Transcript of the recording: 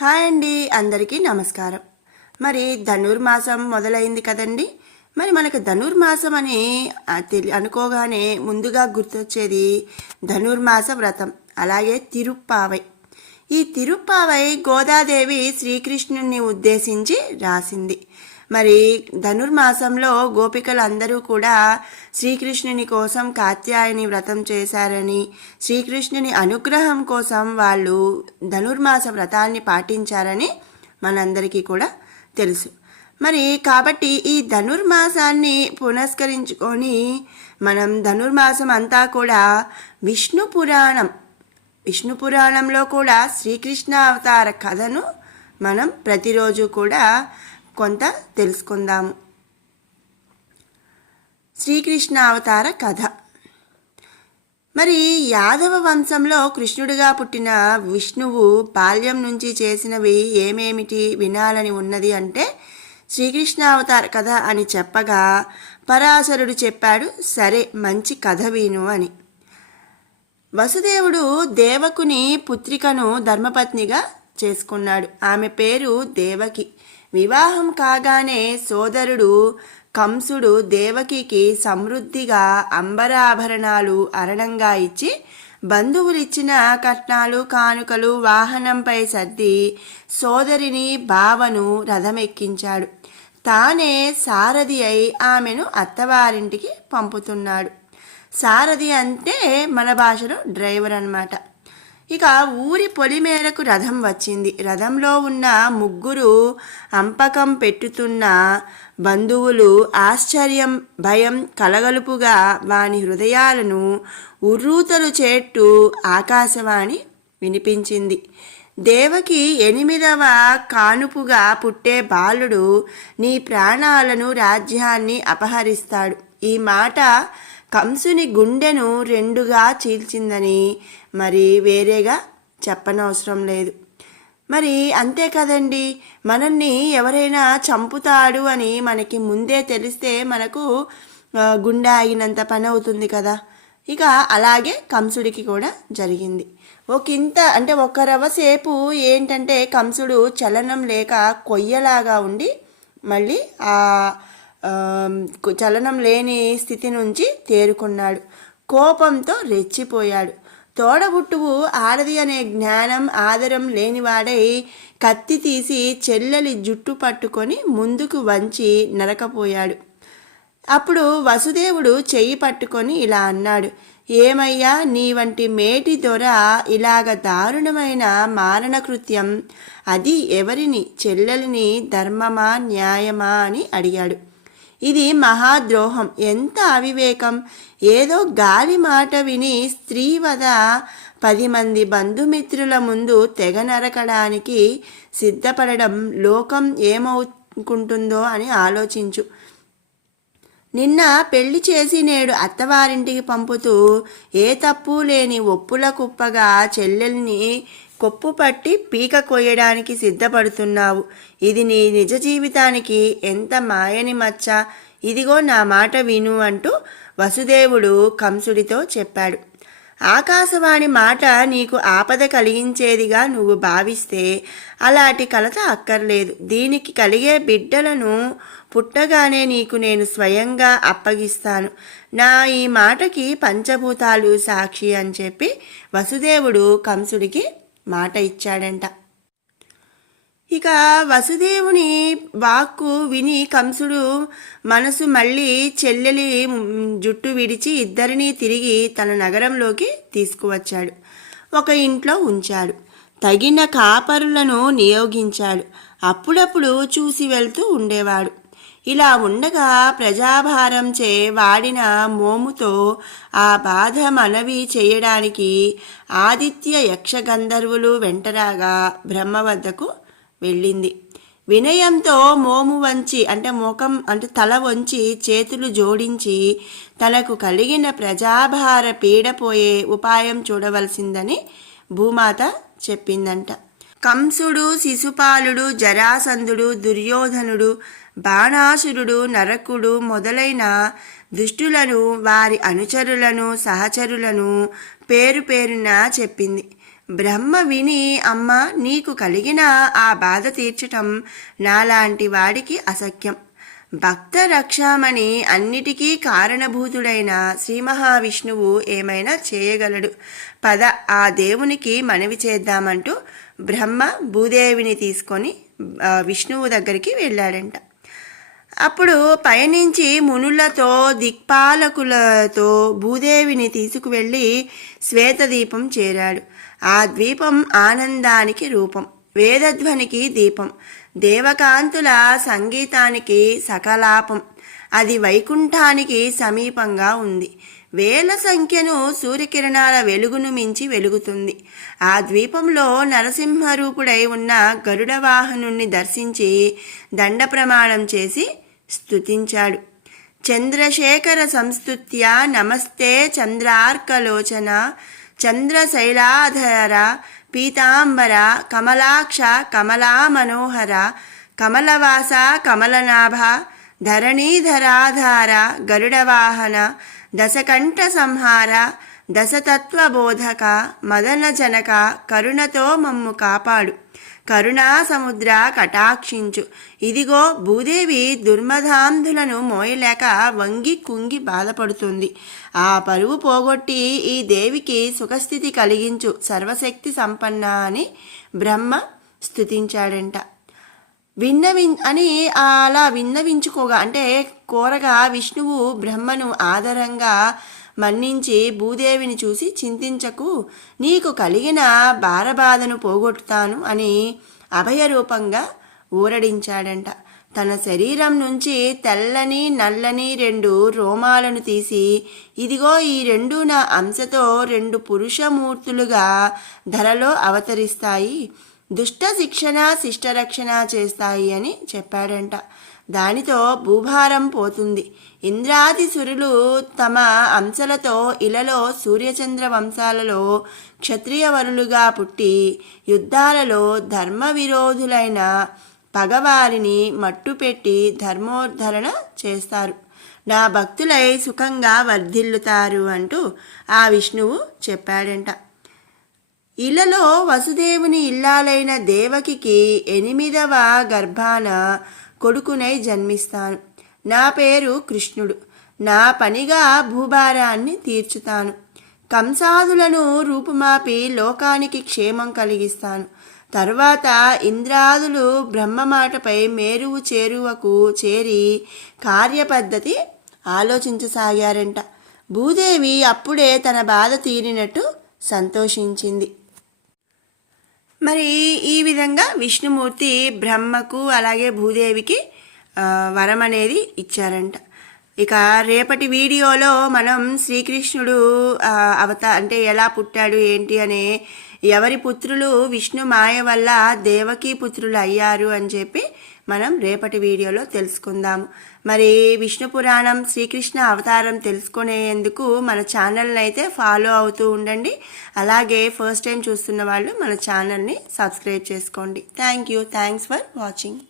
Hi అండి, అందరికీ నమస్కారం. మరి ధనుర్మాసం మొదలైంది కదండి. మరి మనకు ధనుర్మాసం అని అనుకోగానే ముందుగా గుర్తొచ్చేది ధనుర్మాస వ్రతం, అలాగే తిరుప్పావై. ఈ తిరుప్పావై గోదాదేవి శ్రీకృష్ణుని ఉద్దేశించి రాసింది. మరి ధనుర్మాసంలో గోపికలందరూ కూడా శ్రీకృష్ణుని కోసం కాత్యాయని వ్రతం చేశారని, శ్రీకృష్ణుని అనుగ్రహం కోసం వాళ్ళు ధనుర్మాస వ్రతాన్ని పాటించారని మనందరికీ కూడా తెలుసు. మరి కాబట్టి ఈ ధనుర్మాసాన్ని పునస్కరించుకొని మనం ధనుర్మాసం అంతా కూడా విష్ణు పురాణంలో కూడా శ్రీకృష్ణ అవతార కథను మనం ప్రతిరోజు కూడా కొంత తెలుసుకుందాము. శ్రీకృష్ణ అవతార కథ. మరి యాదవ వంశంలో కృష్ణుడిగా పుట్టిన విష్ణువు బాల్యం నుంచి చేసినవి ఏమేమిటి వినాలని ఉన్నది అంటే శ్రీకృష్ణ అవతార కథ అని చెప్పగా పరాశరుడు చెప్పాడు, సరే మంచి కథ విను అని. వసుదేవుడు దేవకుని పుత్రికను ధర్మపత్నిగా చేసుకున్నాడు. ఆమె పేరు దేవకి. వివాహం కాగానే సోదరుడు కంసుడు దేవకికి సమృద్ధిగా అంబరాభరణాలు అరణంగా ఇచ్చి బంధువులిచ్చిన కట్నాలు కానుకలు వాహనంపై సర్ది సోదరిని బావను రథమెక్కించాడు. తానే సారథి అయి ఆమెను అత్తవారింటికి పంపుతున్నాడు. సారథి అంటే మన భాషలో డ్రైవర్ అన్నమాట. ఇక ఊరి పొలిమేరకు రథం వచ్చింది. రథంలో ఉన్న ముగ్గురు అంపకం పెట్టుతున్న బంధువులు ఆశ్చర్యం భయం కలగలుపుగా వాని హృదయాలను ఉర్రూతలు చేట్టు ఆకాశవాణి వినిపించింది. దేవకి 8వ కానుపుగా పుట్టే బాలుడు నీ ప్రాణాలను రాజ్యాన్ని అపహరిస్తాడు. ఈ మాట కంసుని గుండెను 2గా చీల్చిందని మరి వేరేగా చెప్పనవసరం లేదు. మరి అంతే కదండి, మనల్ని ఎవరైనా చంపుతాడు అని మనకి ముందే తెలిస్తే మనకు గుండె ఆగినంత పని అవుతుంది కదా. ఇక అలాగే కంసుడికి కూడా జరిగింది. ఒక రవ్వసేపు ఏంటంటే కంసుడు చలనం లేక కొయ్యలాగా ఉండి మళ్ళీ ఆ చలనం లేని స్థితి నుంచి తేరుకున్నాడు. కోపంతో రెచ్చిపోయాడు. తోడబుట్టువు ఆడది అనే జ్ఞానం ఆదరం లేనివాడై కత్తి తీసి చెల్లెలి జుట్టు పట్టుకొని ముందుకు వంచి నరకపోయాడు. అప్పుడు వసుదేవుడు చెయ్యి పట్టుకొని ఇలా అన్నాడు, ఏమయ్యా, నీ వంటి మేటి దొర ఇలాగ దారుణమైన మారణ కృత్యం, అది ఎవరిని, చెల్లెలిని ధర్మమా న్యాయమా అని అడిగాడు. ఇది మహాద్రోహం, ఎంత అవివేకం, ఏదో గాలి మాట విని స్త్రీ వద 10 మంది బంధుమిత్రుల ముందు తెగ నరకడానికి సిద్ధపడడం లోకం ఏమవుకుంటుందో అని ఆలోచించు. నిన్న పెళ్లి చేసి నేడు అత్తవారింటికి పంపుతూ ఏ తప్పు లేని ఒప్పుల కుప్పగా చెల్లెల్ని కొప్పు పట్టి పీక కొయ్యడానికి సిద్ధపడుతున్నావు. ఇది నీ నిజ జీవితానికి ఎంత మాయని మచ్చ. ఇదిగో నా మాట విను అంటూ వసుదేవుడు కంసుడితో చెప్పాడు. ఆకాశవాణి మాట నీకు ఆపద కలిగించేదిగా నువ్వు భావిస్తే అలాంటి కలత అక్కర్లేదు. దీనికి కలిగే బిడ్డలను పుట్టగానే నీకు నేను స్వయంగా అప్పగిస్తాను. నా ఈ మాటకి పంచభూతాలు సాక్షి అని చెప్పి వసుదేవుడు కంసుడికి మాట ఇచ్చాడంట. ఇక వసుదేవుని వాక్కు విని కంసుడు మనసు మళ్ళీ చెల్లెలి జుట్టు విడిచి ఇద్దరినీ తిరిగి తన నగరంలోకి తీసుకువచ్చాడు. ఒక ఇంట్లో ఉంచాడు. తగిన కాపరులను నియోగించాడు. అప్పుడప్పుడు చూసి వెళ్తూ ఉండేవాడు. ఇలా ఉండగా ప్రజాభారంచే వాడిన మోముతో ఆ బాధ మనవి చేయడానికి ఆదిత్య యక్షగంధర్వులు వెంటరాగా బ్రహ్మ వద్దకు వెళ్ళింది. వినయంతో మోము వంచి తల వంచి చేతులు జోడించి తనకు కలిగిన ప్రజాభార పీడపోయే ఉపాయం చూడవలసిందని భూమాత చెప్పిందంట. కంసుడు, శిశుపాలుడు, జరాసంధుడు, దుర్యోధనుడు, బాణాసురుడు, నరకుడు మొదలైన దుష్టులను, వారి అనుచరులను, సహచరులను పేరు పేరున చెప్పింది. బ్రహ్మ విని, అమ్మ, నీకు కలిగిన ఆ బాధ తీర్చటం నాలాంటి వాడికి అసఖ్యం. భక్త రక్షామణి అన్నిటికీ కారణభూతుడైన శ్రీ మహావిష్ణువు ఏమైనా చేయగలడు. పద, ఆ దేవునికి మనవి చేద్దామంటూ బ్రహ్మ భూదేవిని తీసుకొని విష్ణువు దగ్గరికి వెళ్ళాడంట. అప్పుడు పయనించి మునులతో దిక్పాలకులతో భూదేవిని తీసుకువెళ్ళి శ్వేతదీపం చేరాడు. ఆ ద్వీపం ఆనందానికి రూపం, వేదధ్వనికి దీపం, దేవకాంతుల సంగీతానికి సకలాపం. అది వైకుంఠానికి సమీపంగా ఉంది. వేల సంఖ్యను సూర్యకిరణాల వెలుగును మించి వెలుగుతుంది. ఆ ద్వీపంలో నరసింహరూపుడై ఉన్న గరుడ వాహనుణ్ణి దర్శించి దండ ప్రమాణం చేసి స్తుతించాడు. చంద్రశేఖర సంస్తుత్య నమస్తే చంద్రార్కలోచన చంద్రశైలాధర పీతాంబర కమలాక్ష కమలా మనోహర కమలవాస కమలనాభ ధరణీధరాధార గరుడవాహన దశకంఠ సంహార దశతత్వబోధక మదన జనక కరుణతో మమ్ము కాపాడు, కరుణా సముద్ర కటాక్షించు. ఇదిగో భూదేవి దుర్మధాంధులను మోయలేక వంగి కుంగి బాధపడుతుంది. ఆ పరువు పోగొట్టి ఈ దేవికి సుఖస్థితి కలిగించు సర్వశక్తి సంపన్న అని బ్రహ్మ స్తుతించాడంట. అలా విన్నవించుకోగా అంటే కోరగా విష్ణువు బ్రహ్మను ఆదరంగా మన్నించి భూదేవిని చూసి, చింతించకు, నీకు కలిగిన భారబాధను పోగొట్టుతాను అని అభయరూపంగా ఊరడించాడంట. తన శరీరం నుంచి తెల్లని నల్లని 2 రోమాలను తీసి, ఇదిగో ఈ 2 నా అంశతో 2 పురుషమూర్తులుగా ధరలో అవతరిస్తాయి, దుష్ట శిక్షణ శిష్టరక్షణ చేస్తాయి అని చెప్పాడంట. దానితో భూభారం పోతుంది. ఇంద్రాది సురులు తమ అంశలతో ఇలలో సూర్యచంద్ర వంశాలలో క్షత్రియవరులుగా పుట్టి యుద్ధాలలో ధర్మ విరోధులైన పగవారిని మట్టుపెట్టి ధర్మోద్ధరణ చేస్తారు. నా భక్తులై సుఖంగా వర్ధిల్లుతారు అంటూ ఆ విష్ణువు చెప్పాడంట. ఇలలో వసుదేవుని ఇల్లాలైన దేవకికి 8వ గర్భాన కొడుకునై జన్మిస్తాను. నా పేరు కృష్ణుడు. నా పనిగా భూభారాన్ని తీర్చుతాను. కంసాదులను రూపుమాపి లోకానికి క్షేమం కలిగిస్తాను. తరువాత ఇంద్రాదులు బ్రహ్మమాటపై మేరువు చేరువకు చేరి కార్యపద్ధతి ఆలోచించసాగారంట. భూదేవి అప్పుడే తన బాధ తీరినట్టు సంతోషించింది. మరి ఈ విధంగా విష్ణుమూర్తి బ్రహ్మకు అలాగే భూదేవికి వరం అనేది ఇచ్చారంట. ఇక రేపటి వీడియోలో మనం శ్రీకృష్ణుడు అంటే ఎలా పుట్టాడు ఏంటి అనే, ఎవరి పుత్రులు విష్ణు మాయ వల్ల దేవకీ పుత్రులు అయ్యారు అని చెప్పి మనం రేపటి వీడియోలో తెలుసుకుందాము. మరి విష్ణు పురాణం శ్రీకృష్ణ అవతారం తెలుసుకునేందుకు మన ఛానల్ని అయితే ఫాలో అవుతూ ఉండండి. అలాగే ఫస్ట్ టైం చూస్తున్న వాళ్ళు మన ఛానల్ని సబ్స్క్రైబ్ చేసుకోండి. Thanks for watching.